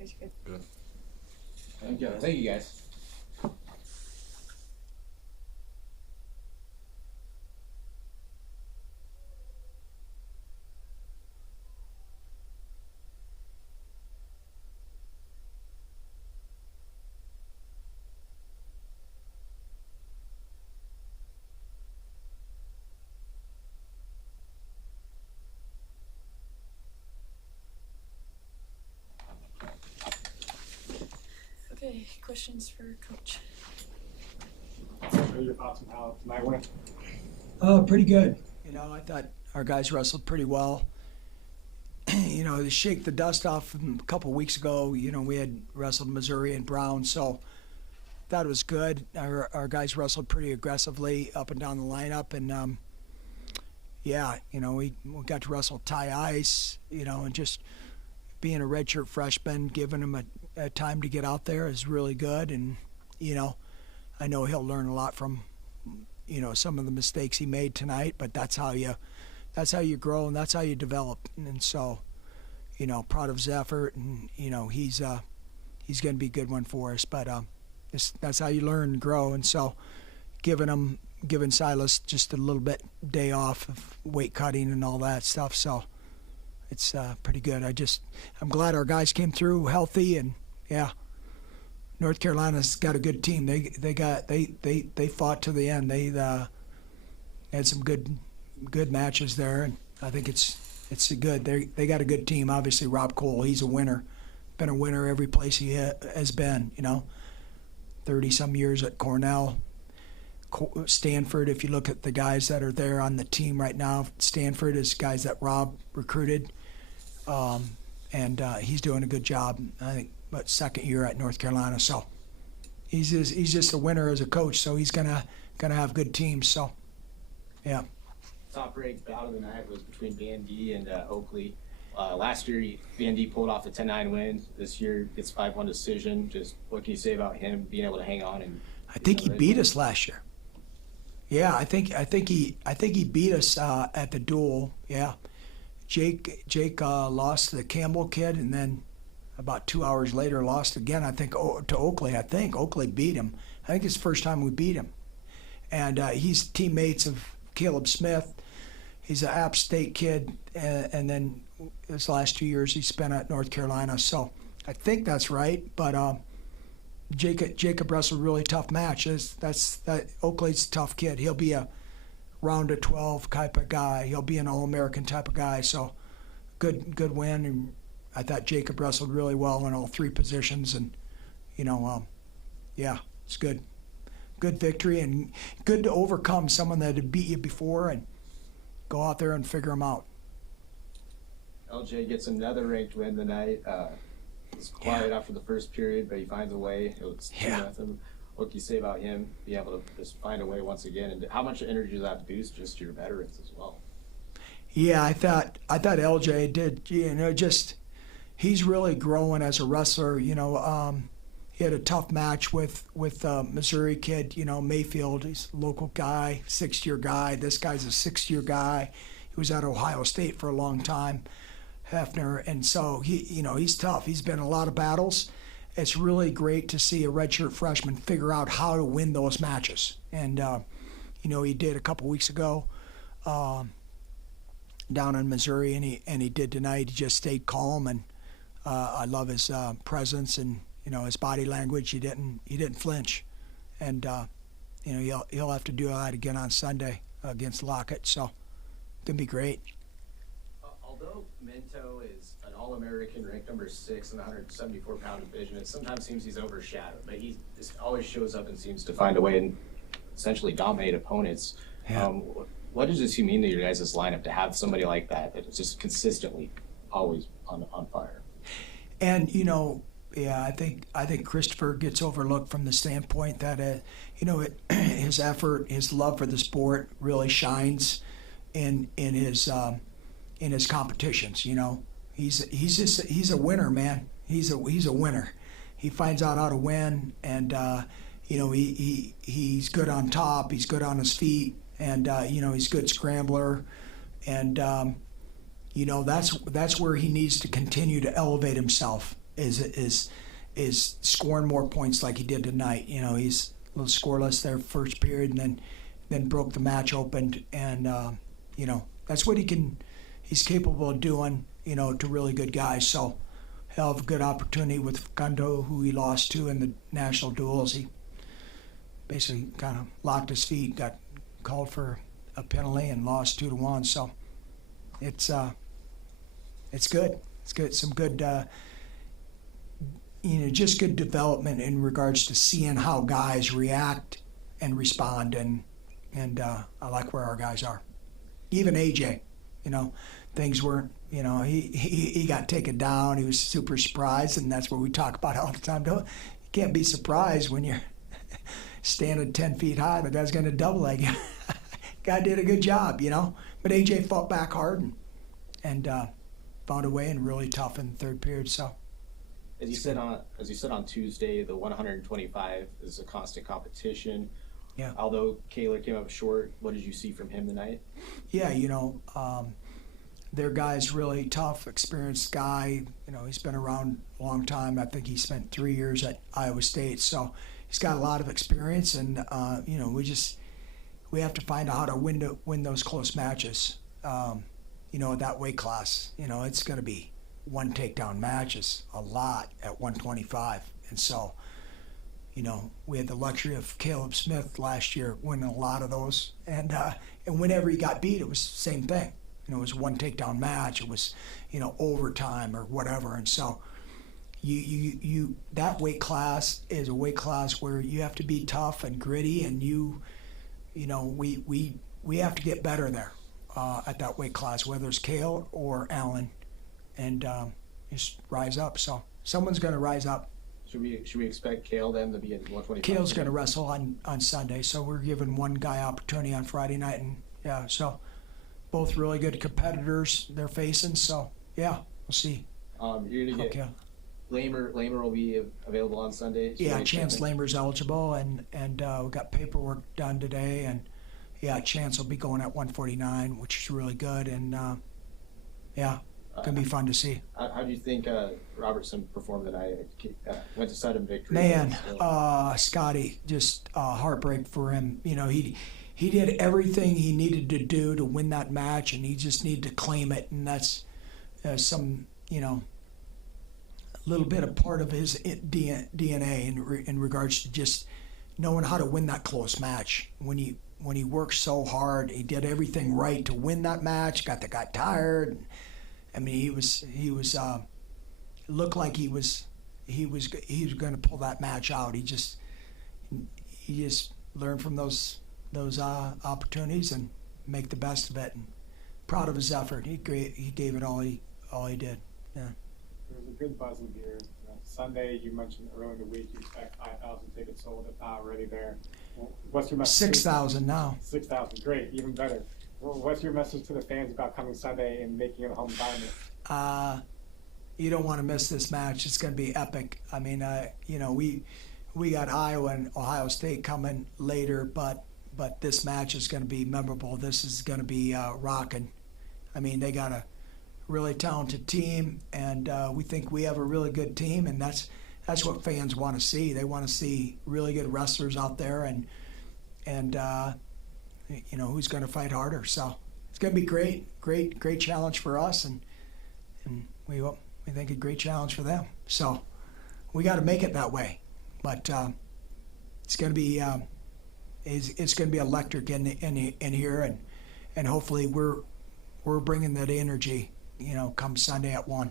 guys are good. Good. Thank you, guys. Okay, questions for Coach? What are your thoughts on how tonight went? Pretty good. I thought our guys wrestled pretty well. To shake the dust off from a couple weeks ago, we had wrestled Missouri and Brown, so that was good. Our guys wrestled pretty aggressively up and down the lineup, and we got to wrestle Ty Ice, and just being a redshirt freshman, giving him a time to get out there is really good, and I know he'll learn a lot from some of the mistakes he made tonight, but that's how you grow and that's how you develop. And so, proud of his effort, and he's going to be a good one for us. But that's how you learn and grow. And so, giving Silas just a little bit day off of weight cutting and all that stuff. So it's pretty good. I'm glad our guys came through healthy, and North Carolina's got a good team. They fought to the end. They had some good matches there, and I think it's good. They got a good team. Obviously, Rob Cole, he's a winner. Been a winner every place he has been. 30-some years at Cornell, Stanford. If you look at the guys that are there on the team right now, Stanford is guys that Rob recruited, and he's doing a good job. I think. But second year at North Carolina, so he's just a winner as a coach. So he's gonna have good teams. So, yeah. Top ranked bout of the night was between Vandy and Oakley. Last year, Vandy pulled off a 10-9 win. This year, it's 5-1 decision. Just what can you say about him being able to hang on? And I think he beat us last year. Yeah, I think he beat us at the duel. Yeah, Jake lost to the Campbell kid, and then about 2 hours later lost again. I think to Oakley. I think Oakley beat him. I think it's the first time we beat him, and he's teammates of Caleb Smith. He's an App State kid, and then his last 2 years he spent at North Carolina. So I think that's right. But Jacob wrestled a really tough match. Oakley's a tough kid. He'll be a round of 12 type of guy. He'll be an All-American type of guy. So good win. And I thought Jacob wrestled really well in all three positions, and it's good. Good victory, and good to overcome someone that had beat you before and go out there and figure them out. LJ gets another ranked win tonight. It's quiet after the first period, but he finds a way. It's 2-0. What can you say about him being able to just find a way once again, and how much energy does that boost just to your veterans as well? Yeah, I thought LJ did. He's really growing as a wrestler. He had a tough match with Missouri kid, Mayfield. He's a local guy, 6-year guy. This guy's a 6-year guy. He was at Ohio State for a long time, Hefner. And so he's tough. He's been in a lot of battles. It's really great to see a redshirt freshman figure out how to win those matches. And, he did a couple weeks ago down in Missouri, and he did tonight. He just stayed calm, and I love his presence and his body language. He didn't flinch, and he'll have to do that again on Sunday against Lockett. So gonna be great. Although Minto is an All-American, ranked number 6 in the 174-pound division, it sometimes seems he's overshadowed. But he just always shows up and seems to find a way and essentially dominate opponents. Yeah. What does this mean to your guys' lineup to have somebody like that is just consistently always on fire? And I think Christopher gets overlooked from the standpoint that his effort, his love for the sport really shines in his competitions. He's a winner, man. He's a winner. He finds out how to win, and he's good on top. He's good on his feet, and he's a good scrambler, and that's where he needs to continue to elevate himself. is scoring more points like he did tonight. You know, he's a little scoreless there first period, and then broke the match open, and you know, that's what he's capable of doing, you know, to really good guys. So he'll have a good opportunity with Gundo, who he lost to in the national duels. He basically kind of locked his feet, got called for a penalty, and lost 2-1. So it's good. It's good. Some good, you know, just good development in regards to seeing how guys react and respond, and I like where our guys are. Even AJ, you know, things weren't, you know, he got taken down. He was super surprised, and that's what we talk about all the time. You can't be surprised when you're standing 10 feet high. The guy's going to double leg you. Guy did a good job, you know. But AJ fought back hard and found a way, and really tough in the third period. So, as you said on Tuesday, the 125 is a constant competition. Yeah. Although Kaler came up short, what did you see from him tonight? Yeah, you know, their guy's really tough, experienced guy. You know, he's been around a long time. I think he spent 3 years at Iowa State, so he's got a lot of experience. And you know, we have to find out how to win those close matches. You know, at that weight class, you know, it's going to be one takedown matches a lot at 125, and so, you know, we had the luxury of Caleb Smith last year winning a lot of those, and whenever he got beat, it was the same thing. You know, it was one takedown match. It was, you know, overtime or whatever, and so you that weight class is a weight class where you have to be tough and gritty, and you know, we have to get better there at that weight class, whether it's Cale or Allen, and just rise up. So someone's going to rise up. Should we expect Cale then to be in 125? Cale's going to wrestle on Sunday, so we're giving one guy opportunity on Friday night, and yeah, so both really good competitors they're facing. So yeah, we'll see. You're gonna get Lamer will be available on Sunday. Yeah, Chance Lamer's eligible, and we got paperwork done today, and yeah, Chance will be going at 149, which is really good, and yeah, gonna be fun to see. How do you think Robertson performed tonight? Went to sudden victory. Man, Scotty, just heartbreak for him. You know, he did everything he needed to do to win that match, and he just needed to claim it, and that's some, you know, a little bit of part of his DNA in regards to just knowing how to win that close match. When he worked so hard, he did everything right to win that match. Got tired. I mean, he was looked like he was going to pull that match out. He just learned from those opportunities and make the best of it. And proud of his effort. He gave it all he did. Yeah. There's a good buzz in here. Sunday, you mentioned earlier in the week you expect 5,000 tickets sold, if not already there. What's your message? 6,000 now. 6,000, great, even better. What's your message to the fans about coming Sunday and making it a home environment? You don't want to miss this match. It's going to be epic. I mean, you know, we got Iowa and Ohio State coming later, but this match is going to be memorable. This is going to be rocking. I mean, they got a really talented team, and we think we have a really good team, and that's what fans want to see. They want to see really good wrestlers out there, and you know, who's going to fight harder. So it's going to be great challenge for us, and we think a great challenge for them. So we got to make it that way, but it's going to be it's going to be electric in here, and hopefully we're bringing that energy, you know, come Sunday at 1.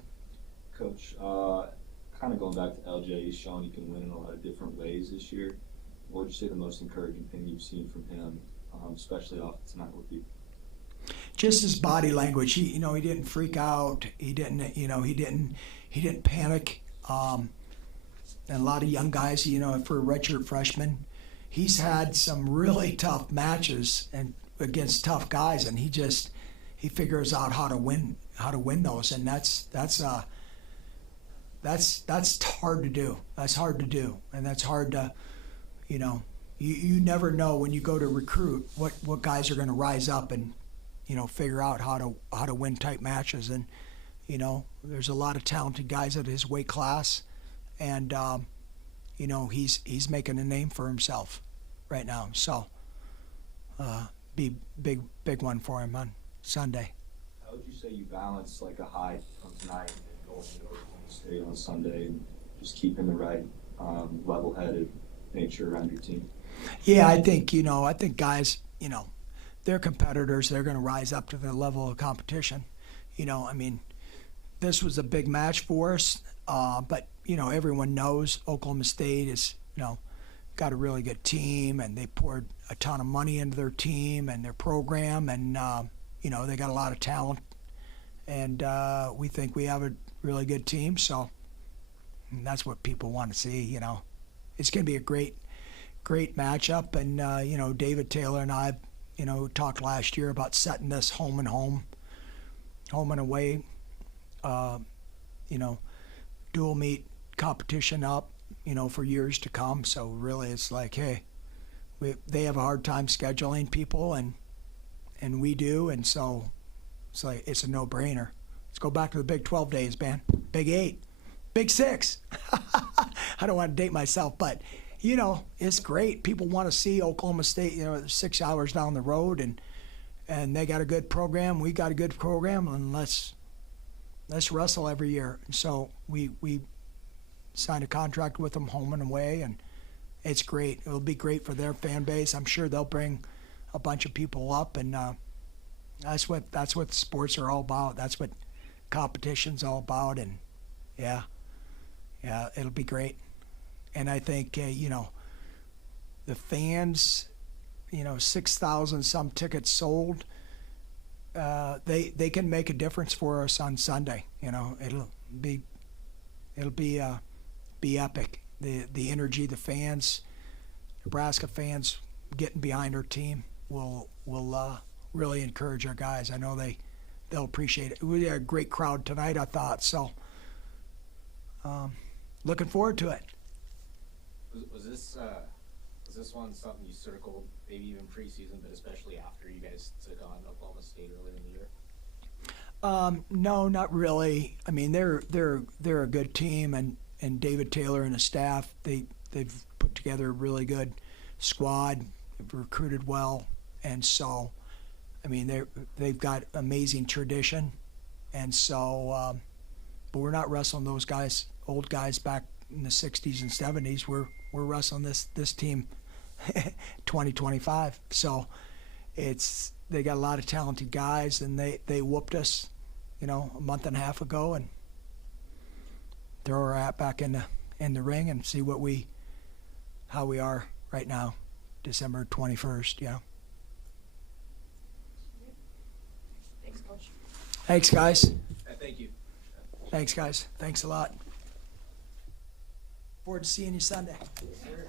Coach, kind of going back to LJ, he's shown he can win in a lot of different ways this year. What would you say the most encouraging thing you've seen from him, especially off tonight with you? Just his body language. He didn't freak out. He didn't panic. And a lot of young guys, you know, for a redshirt freshman, he's had some really tough matches and against tough guys, and he figures out how to win those, and that's hard to do. That's hard to do, and that's hard to, you know, you never know when you go to recruit what guys are going to rise up and, you know, figure out how to win tight matches. And, You know, there's a lot of talented guys at his weight class, and you know, he's making a name for himself right now. So be big one for him on Sunday. How would you say you balance like a high from tonight and going into Oklahoma State on Sunday and just keeping the right level-headed nature around your team? Yeah, I think guys, you know, they're competitors. They're going to rise up to the level of competition. You know, I mean, this was a big match for us, but you know, everyone knows Oklahoma State is, you know, got a really good team, and they poured a ton of money into their team and their program, and you know, they got a lot of talent, and we think we have a really good team. So that's what people want to see. You know, it's going to be a great matchup, and you know, David Taylor and I, you know, talked last year about setting this home and away, you know, dual meet competition up, you know, for years to come. So really, it's like, hey, they have a hard time scheduling people, and we do, and so it's like it's a no-brainer. Let's go back to the Big 12 days, man. Big 8, Big 6. I don't want to date myself, but you know, it's great. People want to see Oklahoma State. You know, 6 hours down the road, and they got a good program. We got a good program, and let's wrestle every year. So we signed a contract with them home and away, and it's great. It'll be great for their fan base. I'm sure they'll bring a bunch of people up, and that's what sports are all about. That's what competition's all about, and yeah, it'll be great. And I think you know, the fans, you know, 6,000 some tickets sold. They can make a difference for us on Sunday. You know, it'll be epic. The energy, the fans, Nebraska fans getting behind our team will really encourage our guys. I know they'll appreciate it. We had a great crowd tonight, I thought. So looking forward to it. Was this one something you circled, maybe even preseason, but especially after you guys took on Oklahoma State earlier in the year? No, not really. I mean, they're a good team, and David Taylor and his staff, they've put together a really good squad, they've recruited well, and so, I mean, they've got amazing tradition, and so, but we're not wrestling those guys, old guys back in the 60s and 70s. We're wrestling this team 2025. So they got a lot of talented guys, and they whooped us, you know, a month and a half ago, and throw our hat back in the ring and see how we are right now, December 21st. Yeah. Thanks, Coach. Thanks, guys. Thank you. Thanks, guys. Thanks a lot. Forward to seeing you Sunday. Yes, sir.